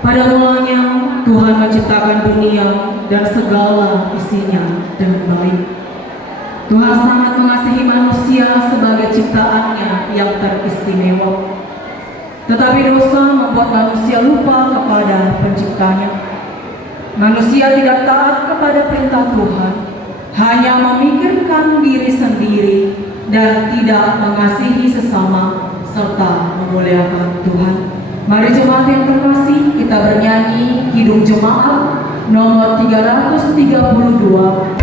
Pada mulanya Tuhan menciptakan dunia dan segala isinya dengan baik. Tuhan sangat mengasihi manusia sebagai ciptaannya yang teristimewa. Tetapi dosa membuat manusia lupa kepada penciptanya. Manusia tidak taat kepada perintah Tuhan, hanya memikirkan diri sendiri dan tidak mengasihi sesama serta memuliakan Tuhan. Mari jemaat yang terkasih, kita bernyanyi Kidung Jemaat nomor 332.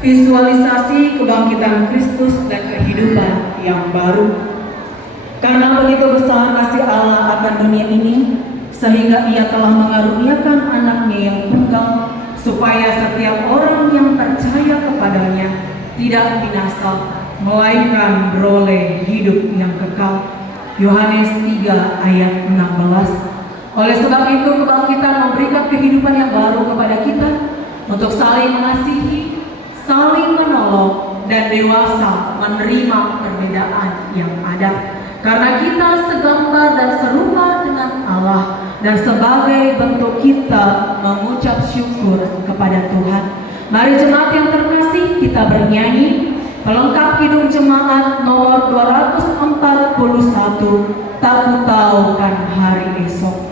Visualisasi kebangkitan Kristus dan kehidupan yang baru. Karena begitu besar kasih Allah akan dunia ini, sehingga Ia telah mengaruniakan anaknya yang tunggal, supaya setiap orang yang percaya kepadanya tidak binasa, melainkan beroleh hidup yang kekal. Yohanes 3 ayat 16. Oleh sebab itu kebangkitan memberikan kehidupan yang baru kepada kita untuk saling mengasihi, saling menolong, dan dewasa menerima perbedaan yang ada. Karena kita segambar dan serupa dengan Allah, dan sebagai bentuk kita mengucap syukur kepada Tuhan. Mari jemaat yang terkasih, kita bernyanyi pelengkap Kidung Jemaat nomor 241, Tak Ku Tahu Kan Hari Esok.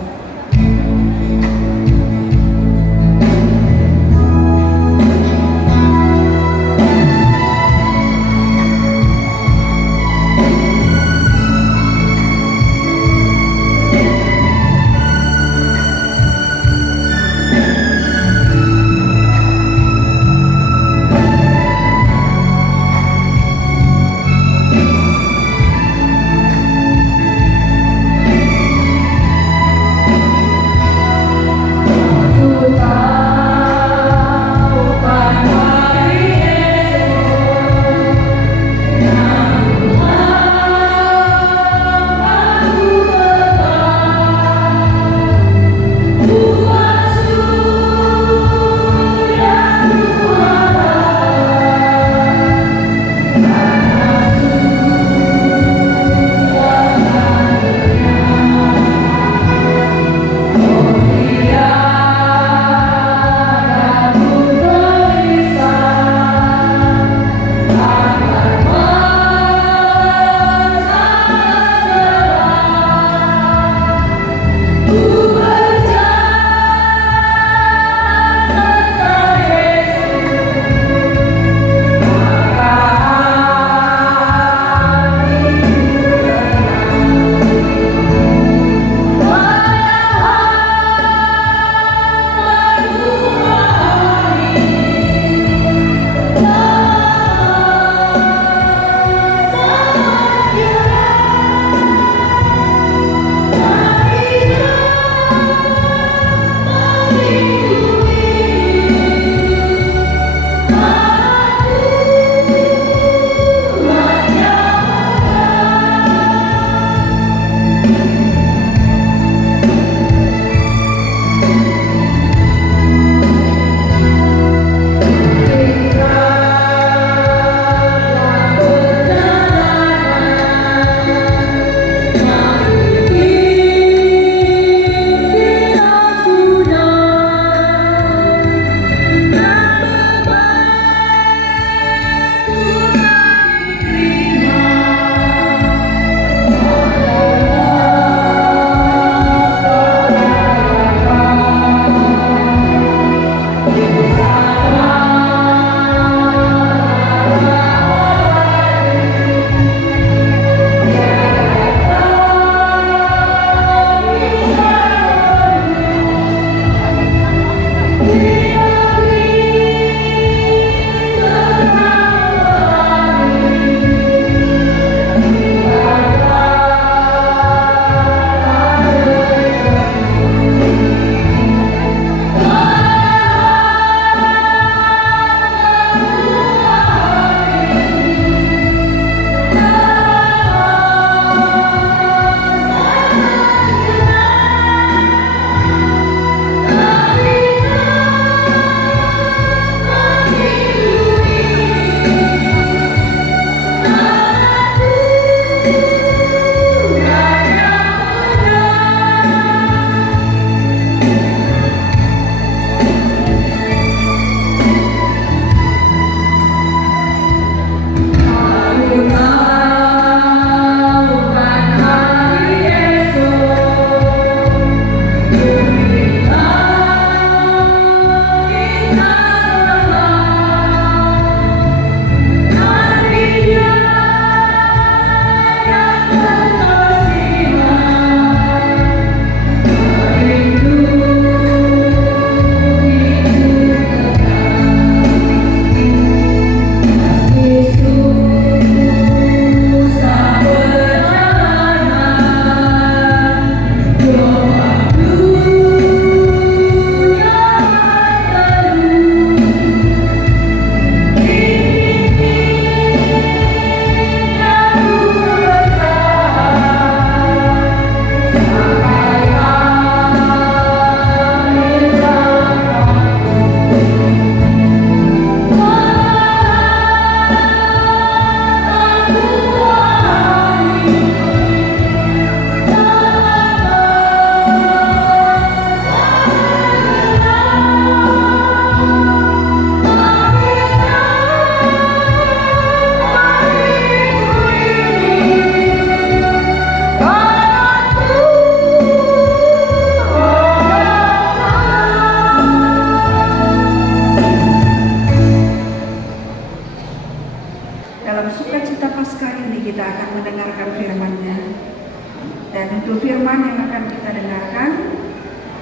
firman yang akan kita dengarkan,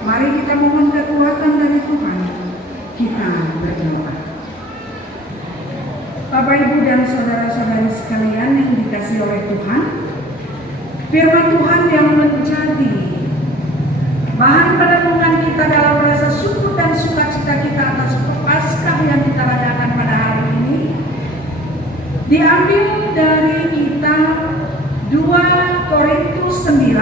mari kita mohon kekuatan dari Tuhan. Kita berdoa. Bapak, Ibu, dan saudara-saudari sekalian yang dikasihi oleh Tuhan, firman Tuhan yang menjadi bahan perenungan kita dalam rasa syukur dan sukacita kita atas Paskah yang kita rayakan pada hari ini diambil dari kitab 2 Korintus 9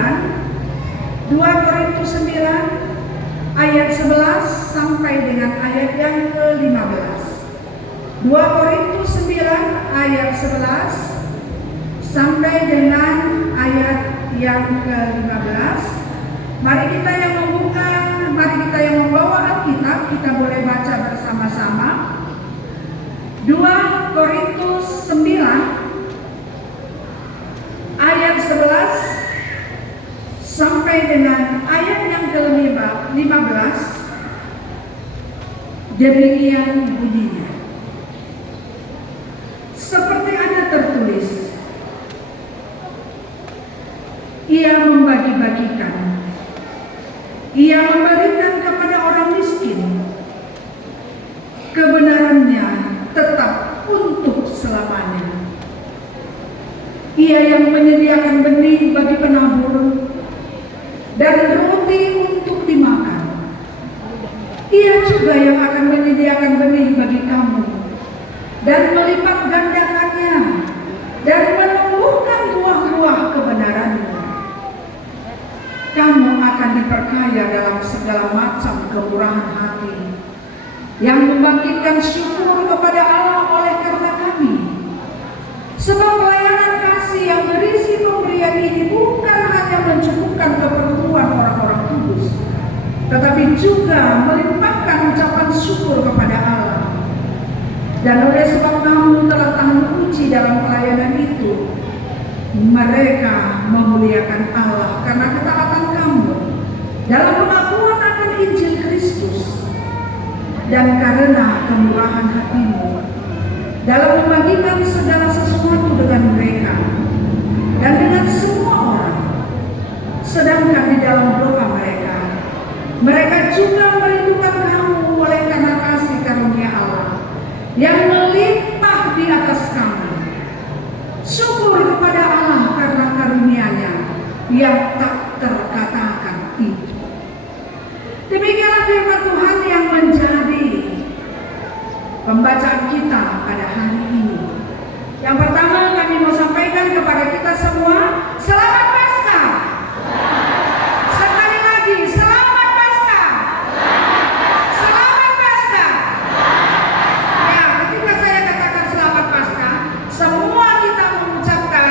ayat 11 sampai dengan ayat yang ke-15. 2 Korintus 9 ayat 11 sampai dengan ayat yang ke-15. Mari kita yang membuka, mari kita yang membawa Alkitab, kita boleh baca bersama-sama. 2 Korintus 9 ayat 11 sampai dengan ayat yang ke-15. Demikian bunyinya. Seperti ada tertulis, ia membagi-bagikan, ia memberikan kepada orang miskin, kebenarannya tetap untuk selamanya. Ia yang menyediakan benih bagi penabur dan roti untuk dimakan. Ia juga yang akan menyediakan benih bagi kamu dan melipat gandakannya dan menumbuhkan buah-buah kebenaranmu. Kamu akan diperkaya dalam segala macam kemurahan hati yang membangkitkan syukur kepada Allah oleh karena kami. Sebab pelayanan kasih yang berisi pemberian ini bukan hanya mencukupkan keperluan orang-orang kudus, tetapi juga melimpahkan ucapan syukur kepada Allah. Dan oleh sebab kamu telah tahu uji dalam pelayanan itu, mereka memuliakan Allah karena ketaatan kamu dalam pengakuan akan Injil Kristus dan karena kemurahan hatimu dalam membagikan segala sesuatu dengan mereka dan dengan semua orang. Sedangkan di dalam doa mereka juga merindukan kamu oleh karena kasih karunia Allah yang melimpah di atas kamu. Syukur kepada Allah karena karunia-Nya yang tak terkatakan itu. Demikianlah firman Tuhan yang menjadi pembacaan kita pada hari ini. Yang pertama kami mau sampaikan kepada kita semua, selamat Paskah. Sekali lagi, selamat Paskah. Selamat Paskah. Ya, ketika saya katakan selamat Paskah, semua kita mengucapkan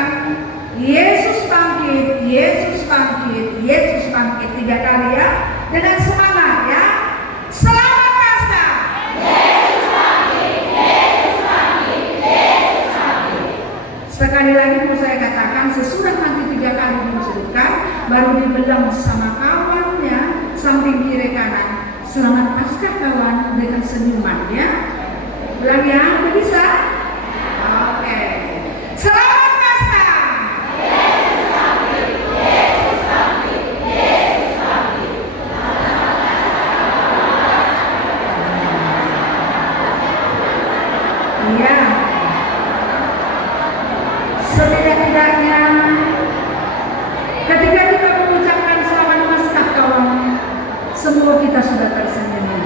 Yesus bangkit, Yesus bangkit, Yesus bangkit 3 kali ya, dengan semangat ya. Selamat Paskah. Sekali lagi mau saya katakan, sesudah nanti 3 kali disebutkan, baru dibilang sama kawannya samping kiri kanan, selamat Paskah kawan, dengan senyuman ya. Bilang ya, bisa? Oke. Selamat Paskah. Iya. Setidak-tidaknya ketika kita mengucapkan selamat Paskah kawan, semua kita sudah tersenyum,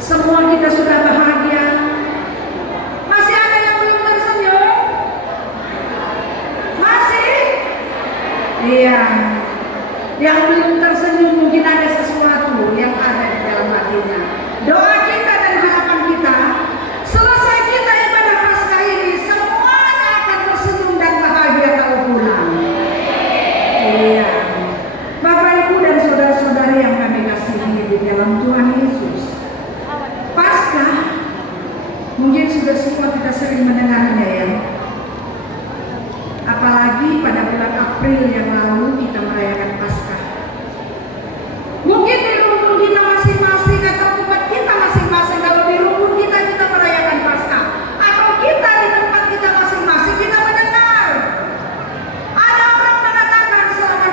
semua kita sudah bahagia. Masih ada yang belum tersenyum? Masih? Iya. Yang belum tersenyum mungkin ada sesuatu yang ada di dalam hatinya. Doa kita dan harapan kita, selesai kita ibadah Paskah ini, semuanya akan tersenyum dan bahagia kalau pulang. Iya. Bapak, Ibu, dan saudara-saudari yang kami kasihi di dalam Tuhan Yesus, Paskah mungkin sudah semua kita sering mendengarnya ya. Apalagi pada bulan April yang lalu kita merayakan Paskah. Mungkin di rumpun kita masing-masing atau tempat kita masing-masing, kalau di rumpun kita merayakan Paskah, atau kita di tempat kita masing-masing kita mendengar ada orang mengatakan selamat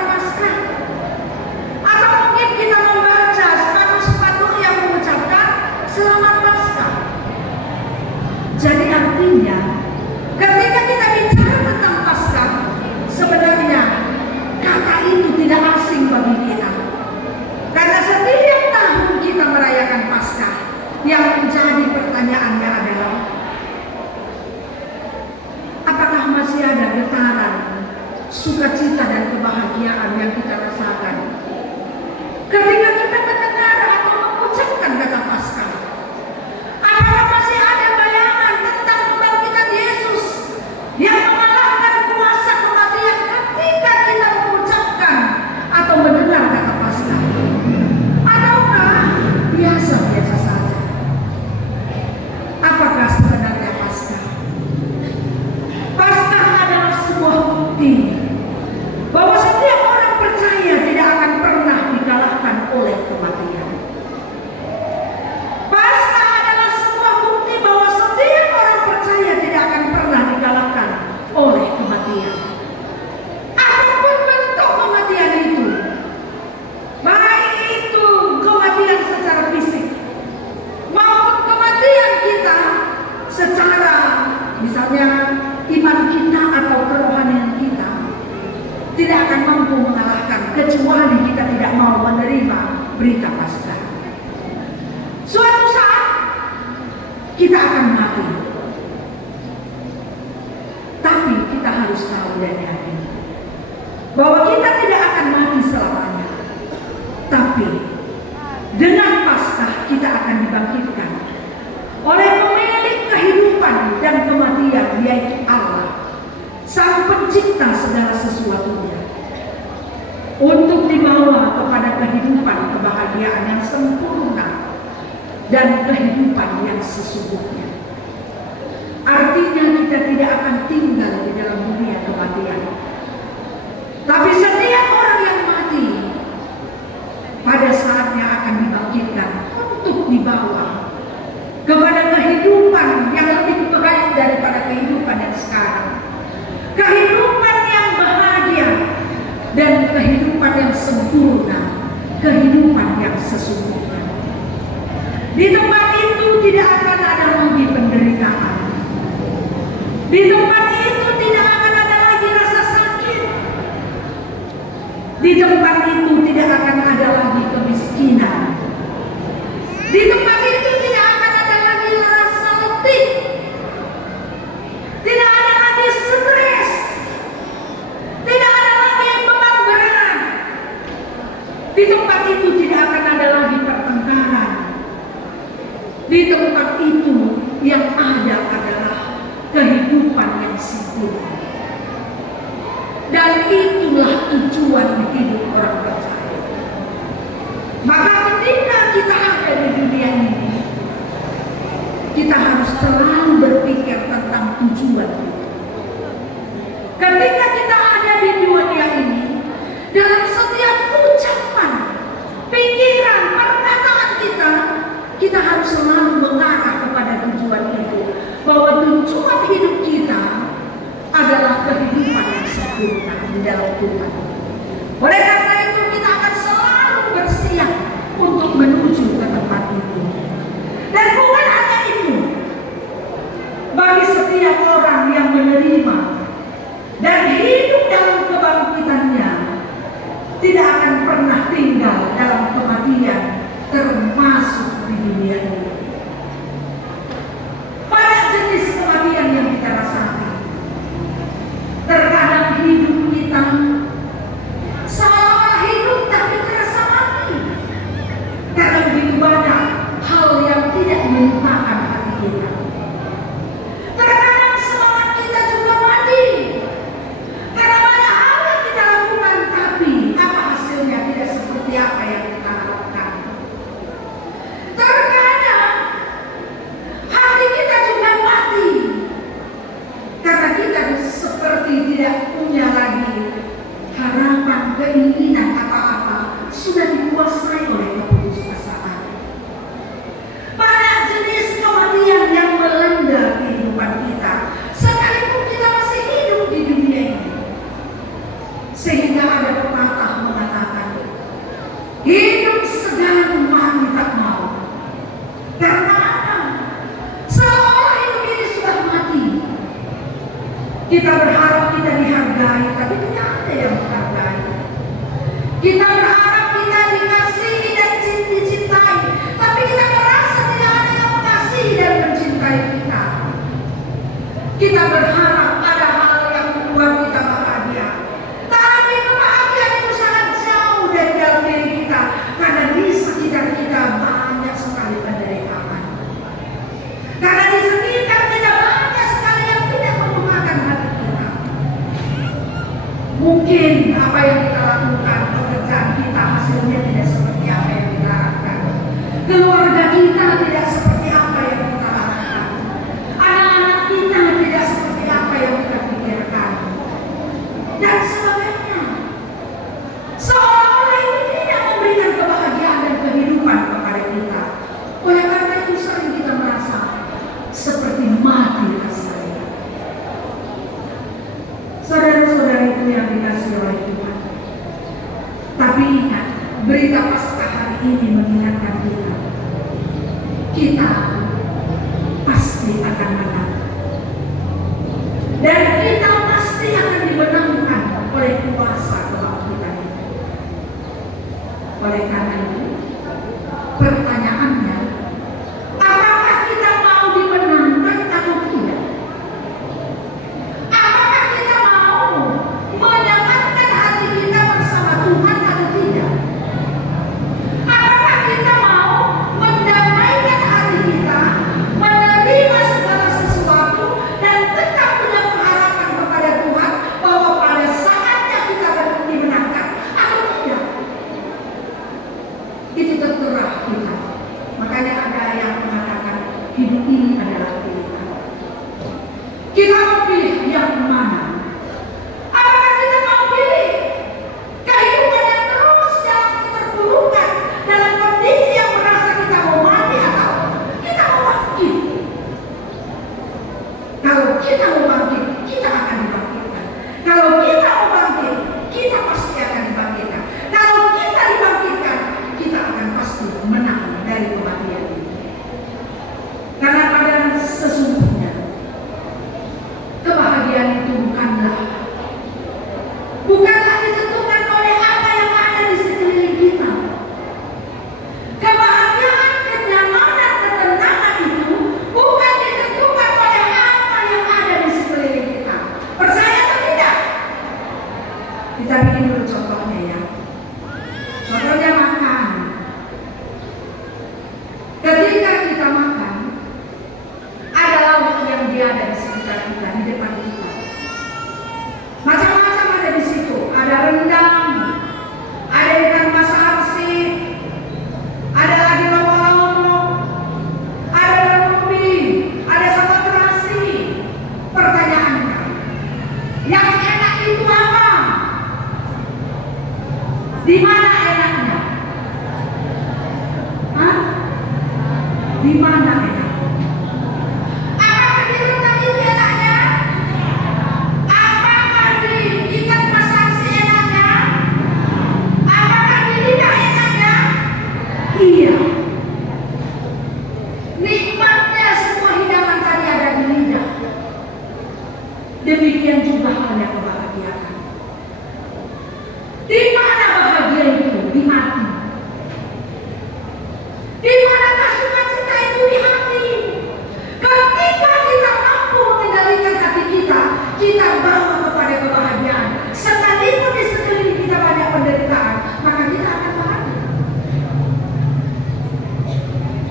kecuali kita tidak mau menerima berita Paskah. Suatu saat kita akan mati. Tapi kita harus tahu dan yakin bahwa kita tidak akan mati selamanya. Tapi dengan Paskah kita akan dibangkitkan oleh pemilik kehidupan dan kematian, yaitu Allah, Sang Pencipta segala sesuatunya, untuk dibawa kepada kehidupan kebahagiaan yang sempurna dan kehidupan yang sesungguhnya. Artinya kita tidak akan tinggal di dalam dunia kematian. Tapi setiap orang yang mati pada saatnya akan dibangkitkan untuk dibawa kepada kehidupan yang lebih baik daripada kehidupan yang sekarang. Kehidupan yang bahagia dan kehidupan yang sempurna, kehidupan yang sesungguhnya. Di tempat itu tidak akan ada lagi penderitaan. Di tempat itu tidak akan ada lagi rasa sakit. Di tempat itu tidak akan ada lagi kemiskinan. Di tempat itu tidak akan ada lagi rasa letih. Tidak ada lagi stres. Tidak ada lagi beban berat. Di tempat itu tidak akan ada lagi pertengkaran. Di tempat itu yang ada adalah kehidupan yang sempurna. Dan itulah tujuan hidup orang percaya. Maka ketika kita ada di dunia ini, kita harus selalu berpikir tentang tujuan itu. Ketika kita ada di dunia ini, dalam setiap ucapan, pikiran, perkataan kita harus selalu mengarah kepada tujuan itu. Bahwa tujuan hidup kita adalah kehidupan yang sempurna di dalam Tuhan. Oleh karena itu kita akan selalu bersiap untuk menuju ke tempat itu. Dan bukan hanya itu, bagi setiap orang yang menerima dan hidup dalam kebangkitannya, tidak akan pernah tinggal dalam kematian, termasuk di dunia ini. Banyak jenis kematian yang kita rasakan. Terkadang hidup kita seolah hidup tapi terasa mati, karena begitu banyak hal yang tidak melupakan hati kita. Terkadang semangat kita juga mati, karena banyak hal yang kita lakukan, tapi apa hasilnya tidak seperti apa yang kita harapkan. Terkadang hati kita juga mati, karena kita seperti tidak punya lagi harapan, keinginan apa-apa, sudah dikuasai oleh keputusasaan. Banyak jenis kematian yang melanda kehidupan kita, sekalipun kita masih hidup di dunia ini. Sehingga ada pepatah mengatakan, hidup segan mati tak mau. Karena apa? Seolah hidup ini sudah mati. Kita berharap kita dihargai, tapi tidak ada yang menghargai. Kita berharap kita dikasihi dan dicintai, tapi kita merasa tidak ada yang mengasihi dan mencintai kita. Kita berharap ada hal yang membuat kita bahagia, tapi kebahagiaan itu sangat jauh dari dalam diri kita, karena di sekitar kita banyak sekali penderitaan. Karena di sekitar kita banyak sekali yang tidak melupakan hati kita. Mungkin apa yang kita lakukan, pekerjaan kita hasilnya tidak seperti apa yang kita harapkan. Keluarga kita tidak seperti apa yang kita harapkan. Anak-anak kita tidak seperti apa yang kita pikirkan. Dan sebagainya. Seolah-olah itu tidak memberikan kebahagiaan dan kehidupan kepada kita. Oleh karena itu sering kita merasa seperti mati rasanya. Saudara-saudara itu yang dikasihi oleh Tuhan. Tapi ingat, berita Paskah hari ini mengingatkan kita pasti akan menang. Dan kita pasti akan dimenangkan oleh kuasa kebangkitan itu. di mana enak? Apakah di rumah ini enaknya? Apakah di ikan masaksi enaknya? Apakah di lidah enaknya? Iya. Nikmatnya semua hidangan tadi ada di lidah. Demikian juga halnya kebahagiaan. Di mana bahagia itu? Di hati. Di manakah sukacita itu? Di hati. Ketika kita mampu mengendalikan hati kita, kita bawa kepada kebahagiaan. Sekalipun di sekeliling kita banyak penderitaan, maka kita akan bahagia.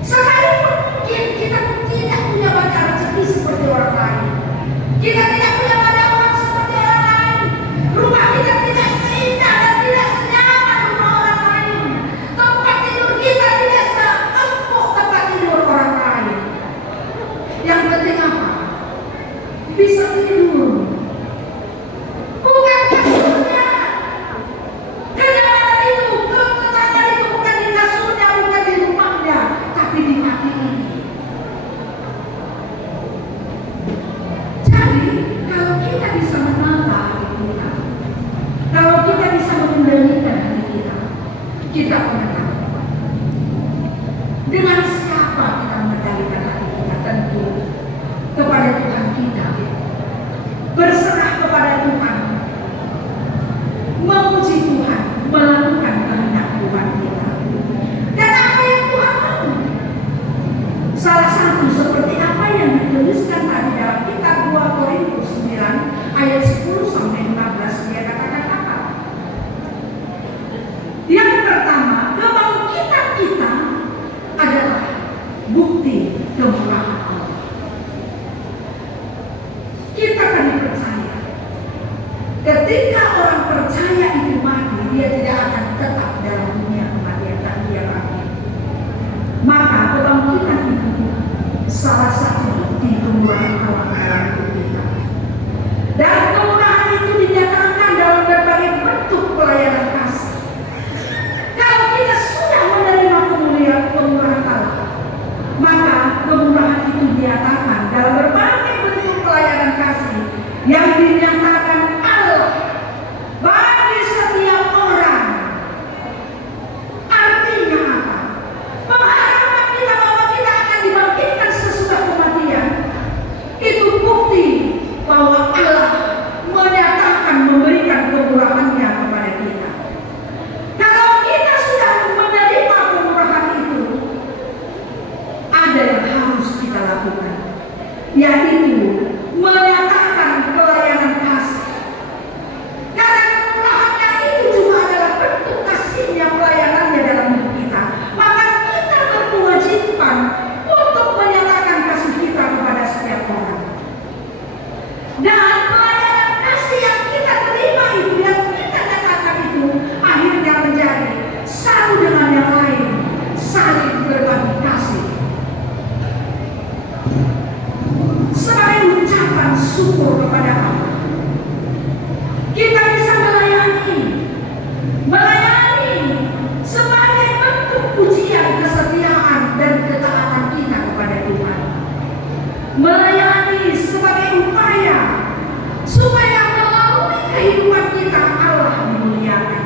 Sekalipun mungkin kita tidak punya banyak rezeki seperti orang lain, kita tidak punya banyak uang seperti orang lain, rumah kita tidak seindah dan tidak senyaman rumah orang lain, tempat tidur kita tidak seempuk tempat tidur orang lain. Yang penting apa? Bisa tidur. Bukan kasurnya. Kenyamanan itu, ketenangan itu bukan di kasurnya, bukan di rumahnya, tapi di hati ini. Jadi, kalau kita bisa menata hati kita, kalau kita bisa mengendalikan hati kita menang. Dengan siapa kita mengendalikan hati kita? Tentu kepada Tuhan kita. Berserah kepada Tuhan, memuji Tuhan, melakukan kehendak Tuhan kita. Dan apa yang Tuhan mau? Salah satu seperti apa yang dituliskan tadi dalam kitab 2 Korintus 9 ayat 10 sampai 15, dia katakan apa? Yang pertama, kebangkitan kita adalah bukti kemurahan Allah. Kita akan percaya. Ketika orang percaya itu mati, dia tidak akan tetap dalam dunia kematian, dan dia mati. Maka kebangkitan itu salah satu bukti kemurahan Allah dalam hidup kita. Dan kemurahan itu dinyatakan dalam berbagai bentuk pelayanan kasih. Kalau kita sudah menerima kemurahan Allah, maka kemurahan itu dinyatakan dalam berbagai bentuk pelayanan kasih yang dinyatakan Allah bagi setiap orang. Artinya apa? Pengharapan kita bahwa kita akan dibangkitkan sesudah kematian itu bukti bahwa Allah menyatakan memberikan kemurahannya kepada kita. Kalau kita sudah menerima kemurahan itu, ada yang harus kita lakukan, yaitu menyatakan pelayanan kasih. Karena kemurahannya itu juga adalah bentuk kasihnya, pelayanannya dalam hidup kita. Maka kita berkewajiban untuk menyatakan kasih kita kepada setiap orang. Dan pelayanan kasih yang kita terima itu, yang kita nyatakan itu, akhirnya menjadi satu dengan yang lain, saling berbagi kasih. Sebagai ucapan syukur kepada Allah, kita bisa melayani sebagai bentuk pujian kesetiaan dan ketaatan kita kepada Tuhan. Melayani sebagai upaya supaya melalui kehidupan kita Allah dimuliakan.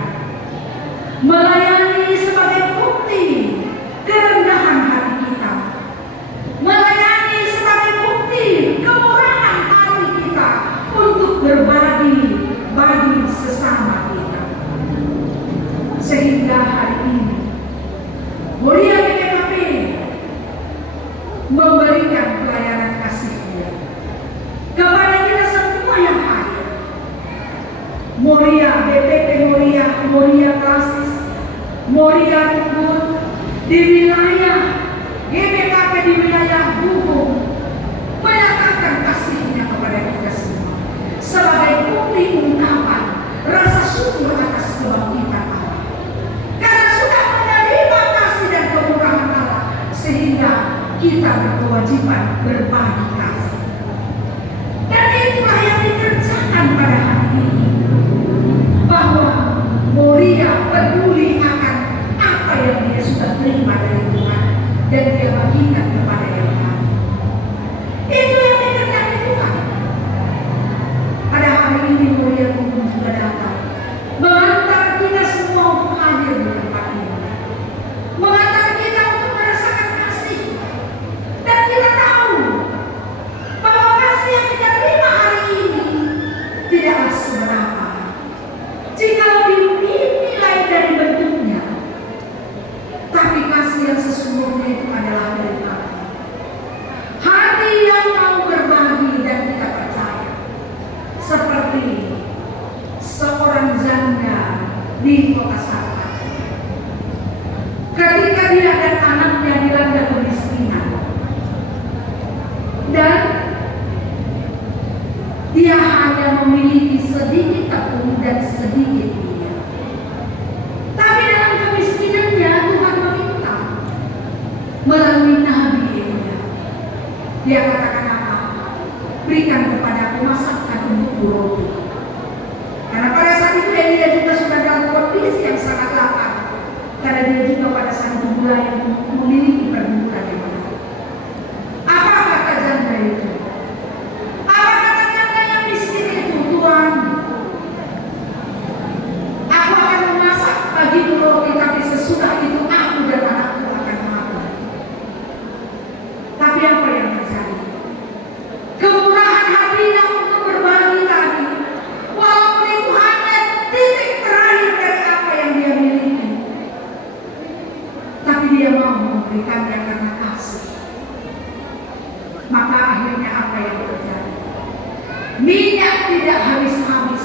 Melayani sebagai bukti kerendahan hati kita. Melayani sebagai bukti kemurahan hati kita untuk berbagi bagi sesama kita. Sehingga hari ini Mulia GPKP memberikan pelayanan kasih-Nya kepada kita semua yang hadir. Moria BPP Moria Klasis, Moria Tubun di wilayah GPKP di wilayah Gubuk menyatakan kasih-Nya kepada kita semua sebagai bukti ungkapan rasa syukur atas kebangkitan Allah. Karena sudah menerima kasih dan kemurahan Allah, sehingga kita berkewajiban berbagi kasih. Dan itulah yang dikerjakan pada hari ini, bahwa Moria peduli akan apa yang dia sudah terima dari Tuhan dan dia bagikan kepada melalui Nabi Elia. Dia katakan apa? Berikan kepadaku masakan untukku roti. Karena pada saat itu Elia juga sudah dalam kondisi yang sangat lapar. Karena dia juga pada saat itu mulai memiliki perbuatan yang baik. Apa kata janda itu? Apa kata janda yang miskin itu? Tuhan, aku akan memasak bagimu roti, tapi sesudah itu aku dan anakku akan mati. Tapi apa yang terjadi? Kemurahan hatinya untuk berbagi tadi, walaupun itu hanya titik terakhir dari apa yang dia miliki, tapi dia mau memberikannya karena kasih. Maka akhirnya apa yang terjadi? Minyak tidak habis-habis,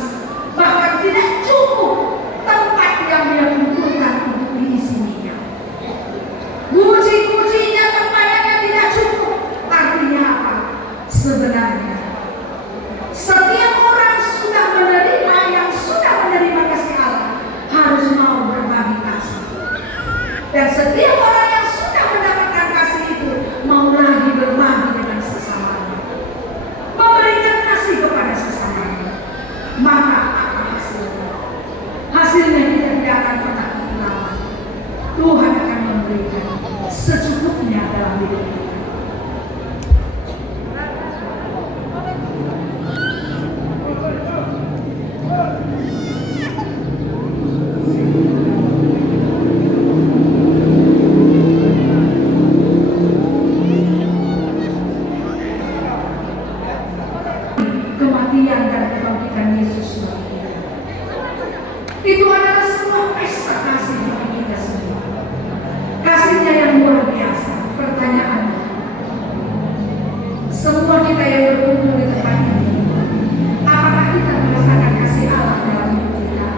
bahkan tidak cukup tempat yang dia butuhkan untuk diisi minyak. Kursi-kursinya tempatnya tidak cukup. Artinya apa? Sebenarnya setiap orang sudah menerima, yang sudah menerima kasih Allah harus mau berbagi kasih. Dan setiap orang yang sudah mendapatkan kasih itu mau lagi berbagi dengan sesamanya, memberikan kasih kepada sesamanya. Maka apa hasilnya? Hasilnya kita tidak akan pernah kekurangan. Tuhan akan memberikan secukupnya dalam hidup kita. Kematian dan kebangkitan Yesus bagi kita. Itu adalah sebuah pesta kasih bagi kita semua. Kasihnya yang luar biasa. Pertanyaannya, semua kita yang berkumpul di tempat ini, apakah kita merasakan kasih Allah dalam hidup kita?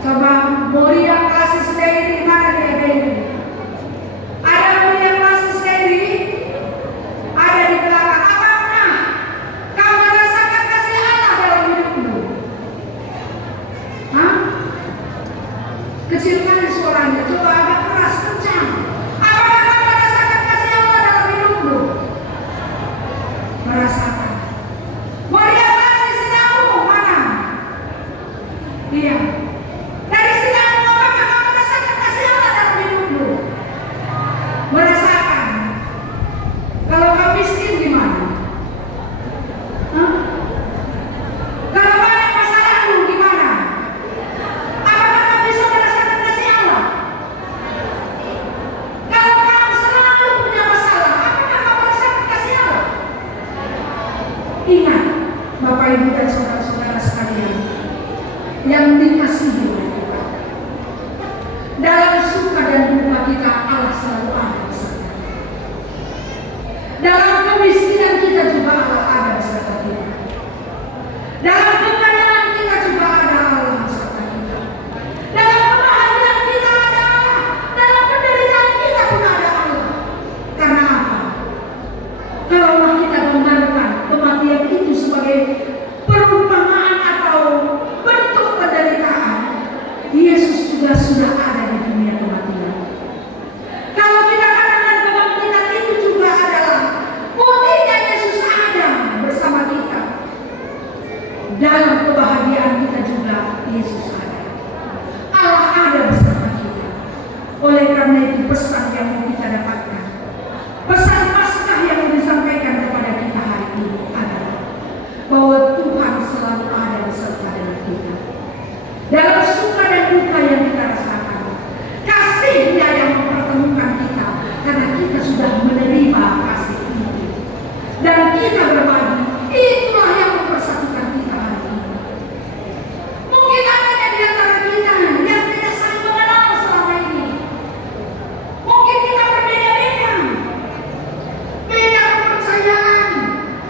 Coba mulia kasih sendiri di mana dia berdiri? Ada mulia kasih sendiri? Ada di belakang. Apakah kau merasakan kasih Allah dalam hidupmu? Hah? Kecilkan suaranya, coba agak keras, kencang. Apakah kau merasakan kasih Allah dalam hidupmu? Merasakan. Mulia kasih sedangmu mana? Iya. Dari sedangmu, apakah kau merasakan kasih Allah dalam hidupmu? Merasakan. Kalau kau miskin gimana? Hah? Kalau banyak masalahmu gimana? Apakah kau bisa merasakan kasih Allah? Kalau kau selalu punya masalah, apakah kau merasakan kasih Allah? Ingat, Bapak Ibu dan saudara-saudara sekalian yang dikasihi oleh Tuhan, dalam suka dan duka kita Allah selalu ada beserta. Dalam kemiskinan kita juga Allah ada beserta kita. Dalam kekayaan kita juga ada Allah beserta kita. Dalam kebahagiaan kita ada Allah. Dalam penderitaan kita pun ada Allah. Karena apa? Kalaulah kita gambarkan kematian itu sebagai perumpamaan atau bentuk penderitaan, Yesus juga sudah ada di dunia kematian. Kalau kita katakan kebangkitan itu juga adalah buktinya Yesus ada bersama kita. Dalam kebahagiaan kita juga Yesus ada. Allah ada bersama kita. Oleh karena itu pesan yang mau kita dapatkan, pesan Paskah yang mau disampaikan kepada kita hari ini adalah bahwa Tuhan selalu ada beserta dengan kita. Dalam suka dan duka yang kita rasakan, kasih-Nya yang mempertemukan kita, karena kita sudah menerima kasih ini dan kita berbagi. Itulah yang mempersatukan kita hari ini. Mungkin ada di antara kita yang tidak saling mengenal selama ini. Mungkin kita berbeda-beda, beda kepercayaan,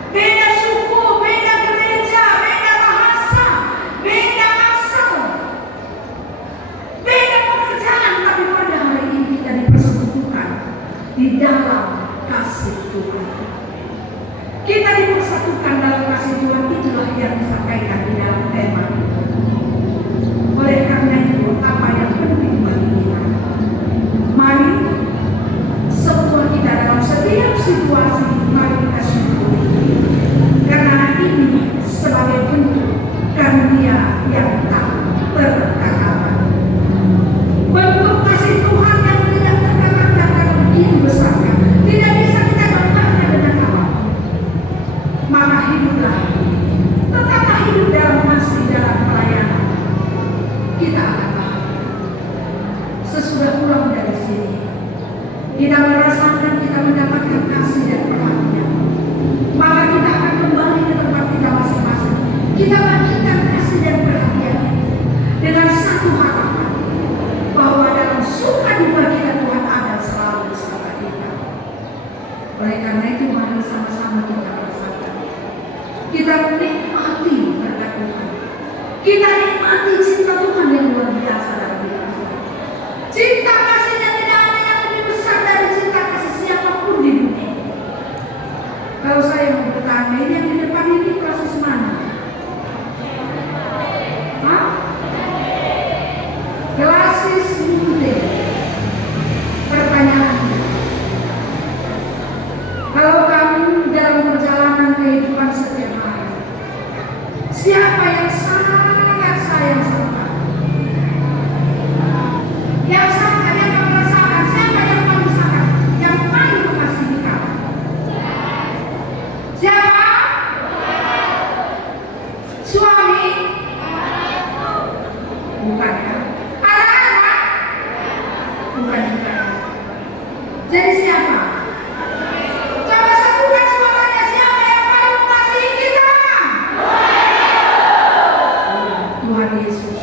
beda suku, beda gereja, beda bahasa, beda asal, beda pekerjaan, tapi pada hari ini kita dipersatukan di dalam kasih Tuhan. Kita dipersatukan dalam kasih Tuhan, itulah yang disampaikan di dalam tema ini. Oleh karena itu, apa yang penting bagi kita? Mari begitu besarnya, tidak bisa kita gambarkan dengan apapun. Maka hiduplah, tetaplah hidup dalam kasih, dalam pelayanan. Kita akan bahagia. Sesudah pulang dari sini, kita merasakan kita mendapatkan kasih dan perhatian. Maka kita akan kembali ke tempat kita masing-masing. Kita bagikan kasih dan perhatian itu dengan satu harapan, bahwa dalam suka duka kita Tuhan ada selalu bersama kita. Oleh karena itu mari sama-sama kita rasakan. Kita menikmati berkat Tuhan. Kita nikmati cinta Tuhan yang luar biasa dalam hidup kita. Cinta kasihnya tidak ada yang lebih besar dari cinta kasih siapapun di dunia. Kalau saya mau bertanya, ini yang di depan ini proses mana? Hah? Gelasis Munte. Pertanyaannya, kalau kamu dalam perjalanan kehidupan setiap hari, siapa yang sangat sayang sama kamu? Yang sangat yang kamu rasakan, siapa yang paling sangat, yang paling mengasihi kamu? Siapa? Suami? Bukan ya? Anak-anak? Bukan juga. Jadi siapa? Coba sebutkan suaranya, siapa yang paling mengasihi kita? Tuhan Yesus.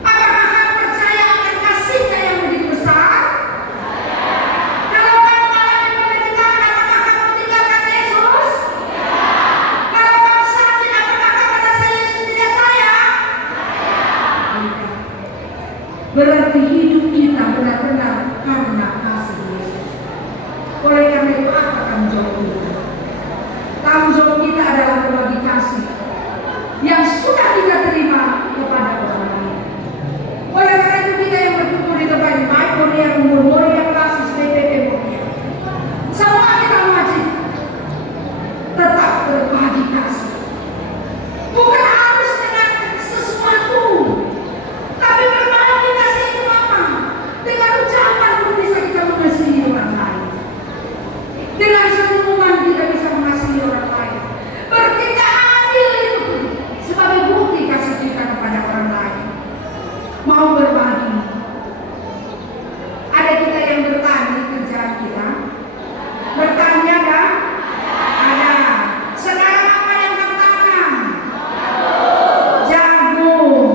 Apakah kamu percaya akan kasih-Nya yang begitu besar? Kalau kamu mengalami penderitaan, apakah kamu tinggalkan Yesus? Kalau kamu sakit, apakah kamu merasa Yesus tidak sayang? Tidak. Berarti hidup kita benar-benar karena kasih Yesus. Oleh karena itu, apa tanggung jawab kita? Tanggung jawab kita adalah berbagi kasih yang sudah kita terima kepada orang lain. Oleh karena itu, kita yang berkumpul di tempat ini, baik Moria, Moria, Klasis, PPP, Moria, semua kita wajib tetap berbagi kasih. Bukan harus dengan sesuatu, tapi berbagi kasih itu apa? Dengan ucapan pun bisa kita mengasihi orang lain. Dengan senyuman kita bisa mengasihi orang lain. Bertindak adil itu pun sebagai bukti kasih kita kepada orang lain. Mau berbagi. Ada kita yang bertani kerjaan kita. Bertani ada? Ada. Sekarang apa yang bertanam? Jagung.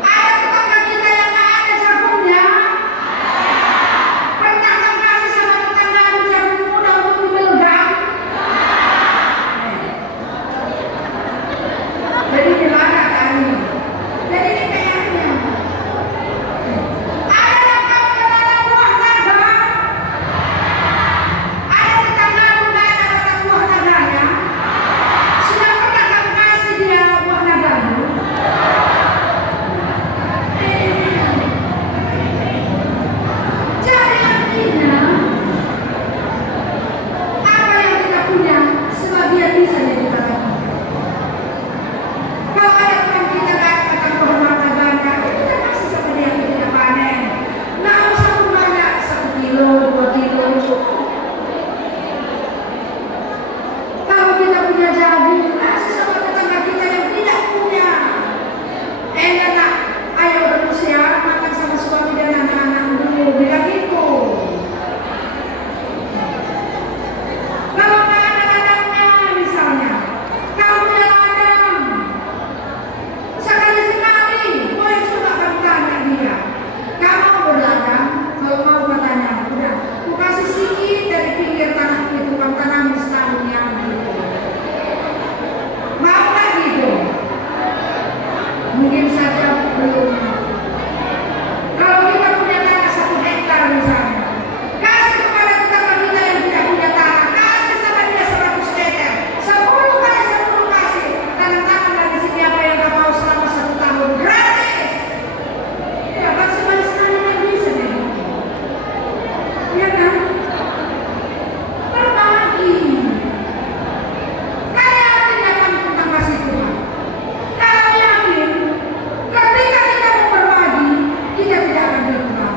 Ada tetangga kita yang nggak ada jagungnya? Pernah kamu kasih sama tetangga jagung muda untuk dibelgang? Jadi gimana tani? Jadi ini kayaknya ada yang kamu menanam buah naga? Ada tetangga muda yang menanam buah naganya? Sudah pernah kamu kasih dia buah nagamu? Jadi artinya apa yang kita punya sebagian bisa jadi bagian. Kalau ada teman kita katakan pohon naganya, kita kasih sama dia kita panen. Nggak usah banyak, 1 kilo, 2 kilo cukup. Kalau kita punya jagung, kasih sama tetangga kita yang tidak punya. Nak, ayo berusia makan sama suami dan anak-anak dulu, bilang gitu. Kalau nggak ada ladangnya misalnya, kamu punya ladang, sekali-sekali boleh coba kamu tanya dia, kamu berladang? Kalau mau katanya, udah, aku kasih sedikit dari pinggir tanah itu, kamu tanam setahunnya gitu. Mau nggak gitu? Mungkin saja belum. Kalau kita punya tanah 1 hektar misalnya, kasih kepada tetangga kita yang tidak punya tanah, kasih sama dia 100 meter, 10 kali 10 kasih. Tanam-tanam dari sini apa yang kamu mau selama 1 tahun, gratis. Ya kan, sekali-sekali kan bisa deh. Ya kan? Berbagi. Kaya artinya kamu tentang kasih Tuhan. Kalau yakin, ketika kita mau berbagi, kita tidak akan berkurang.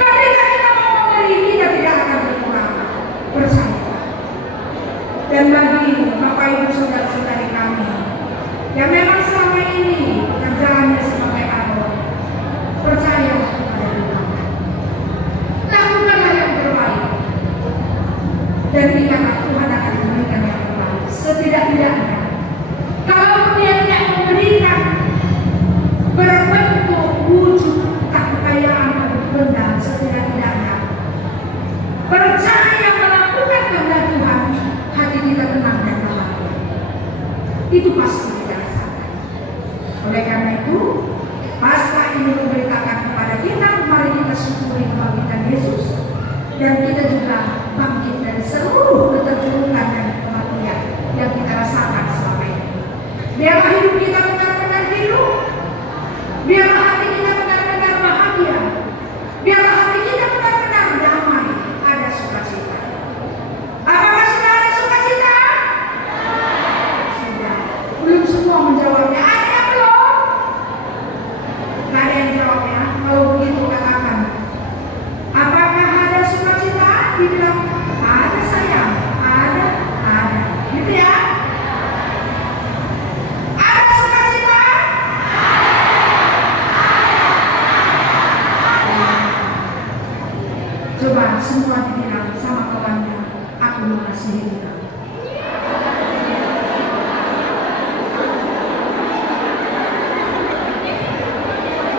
Ketika kita mau dan ingatlah Tuhan akan memberikan yang terbaik. Setidak-tidaknya kalau Dia tidak memberikan berbentuk wujud tak kekayaan atau benda, setidak-tidaknya percaya melakukan kehendak Tuhan, hati kita tenang dan bahagia. Itu pasti kita rasakan. Oleh karena itu, Paskah ini memberitakan kepada kita, mari kita syukuri kebangkitan Yesus, dan kita juga bangkit dari seluruh keterpurukan dan kematian yang kita rasakan selama ini. Biarlah hidup kita benar-benar hidup, biarlah hati kita benar-benar bahagia, biarlah hati kita benar-benar damai, ada sukacita. Apakah sudah ada sukacita? Sudah. Belum semua menjawabnya. Ada yang belum? Tidak ada yang jawabnya. Kalau begitu katakan, apakah ada sukacita? Dibilang ada sayang, ada, gitu ya. Ada sukacita? Coba semua dibilang sama kawannya, aku mengasihi dia.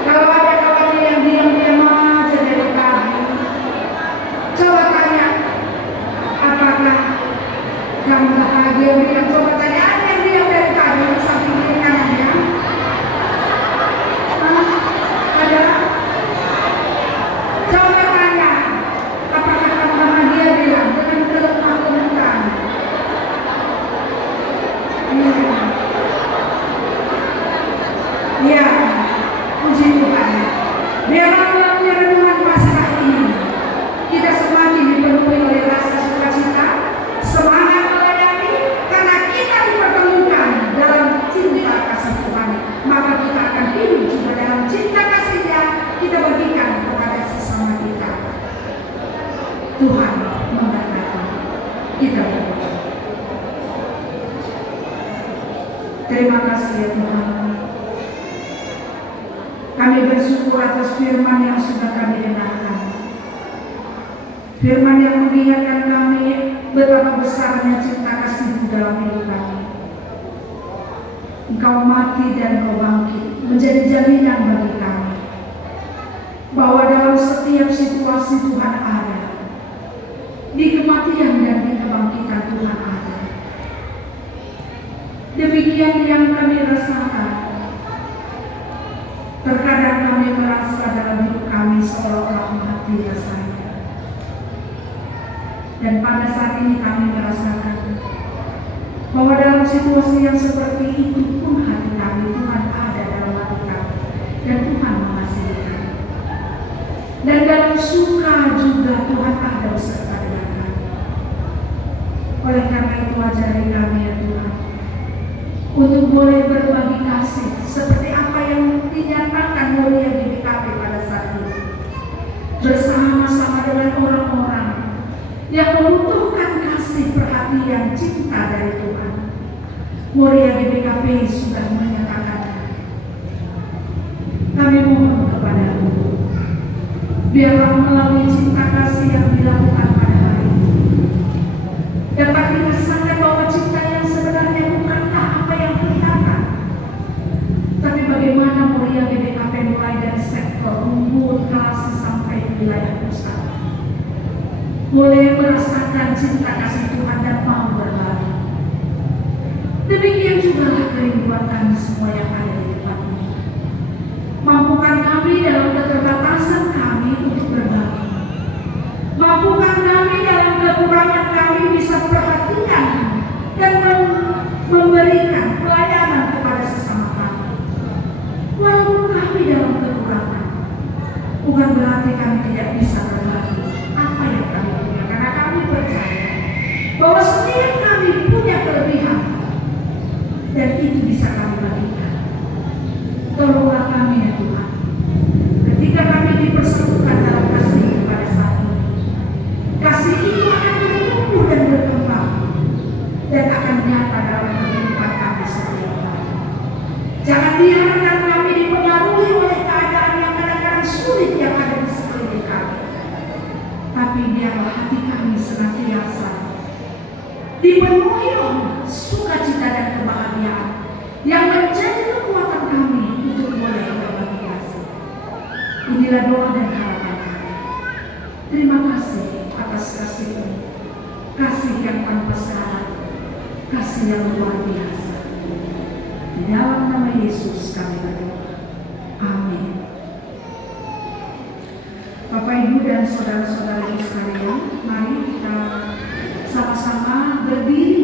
Kalau ada kawannya yang diam-diam aja dari tadi, coba tanya, apakah kamu bahagia? Bilang, coba tanya, ada yang diam dari tadi samping kiri kanannya? Ada? Coba tanya, apakah kamu bahagia? Bilang dengan kelemah lembutan. Iya, puji Tuhan. Biarlah melalui renungan Paskah ini kita semakin dipenuhi oleh rasa sukacita, semangat melayani, karena kita dipertemukan dalam cinta kasih Tuhan. Maka kita akan hidup juga dalam cinta kasih-Nya kita bagikan kepada sesama kita. Tuhan memberkati kita berdoa. Terima kasih ya Tuhan. Kami bersyukur atas firman yang sudah kami dengarkan. Firman yang mengingatkan kami betapa besarnya cinta kasih-Mu dalam hidup kami. Engkau mati dan Engkau bangkit menjadi jaminan bagi kami bahwa dalam setiap situasi Tuhan ada. Di kematian dan di kebangkitan Tuhan ada. Demikian yang kami rasakan. Terkadang kami merasa dalam hidup kami seolah-olah mati rasanya. Dan pada saat ini kami merasakan bahwa dalam situasi yang seperti itu pun hati kami, Tuhan ada dalam hati kami, dan Tuhan mengasihi kami. Dan dalam suka juga Tuhan ada beserta dengan kami. Oleh karena itu ajari kami ya Tuhan, untuk boleh berbagi kasih seperti apa yang dinyatakan mulia di BKP pada saat ini, bersama-sama dengan orang-orang yang membutuhkan kasih, perhatian, cinta dari Tuhan. Mulia di BKP sudah menyatakan, kami mohon kepada-Mu, biarlah melalui cinta kasih yang dilakukan pada hari ini dapat dirasakan bahwa cinta yang sebenarnya bukanlah apa yang kelihatan, tapi bagaimana mulia BKP mulai dari sektor umum, kelas sampai wilayah pusat mulai merasakan cinta kasih Tuhan dan mau berbagi. Demikian juga kerinduan kami semua yang ada di tempat ini. Mampukan kami dalam keterbatasan kami untuk berbagi. Mampukan kami dalam kekurangan kami bisa perhatian dan memberikan pelayanan kepada sesama kami. Walaupun kami dalam kekurangan, bukan berarti kami tidak bisa berbagi apa yang kami punya, karena kami percaya bahwa setiap kami punya kelebihan dan itu bisa kami bagikan. Tolonglah kami ya Tuhan, ketika kami dipersatukan dalam kasih pada saat ini, kasih itu akan bertumbuh dan berkembang dan akan nyata dalam kehidupan kami setiap hari. Jangan biarkan kami dipengaruhi oleh keadaan yang kadang-kadang sulit yang ada di sekeliling kami, tapi biarlah hati kami senantiasa dipenuhi oleh sukacita dan kebahagiaan yang menjadi kekuatan kami untuk boleh berbagi kasih. Inilah doa dan harapan kami. Terima kasih atas kasih-Mu, kasih yang tanpa syarat, kasih yang luar biasa. Di dalam nama Yesus kami berdoa. Amin. Bapak, Ibu, dan saudara-saudari sekalian, mari kita sama-sama berdiri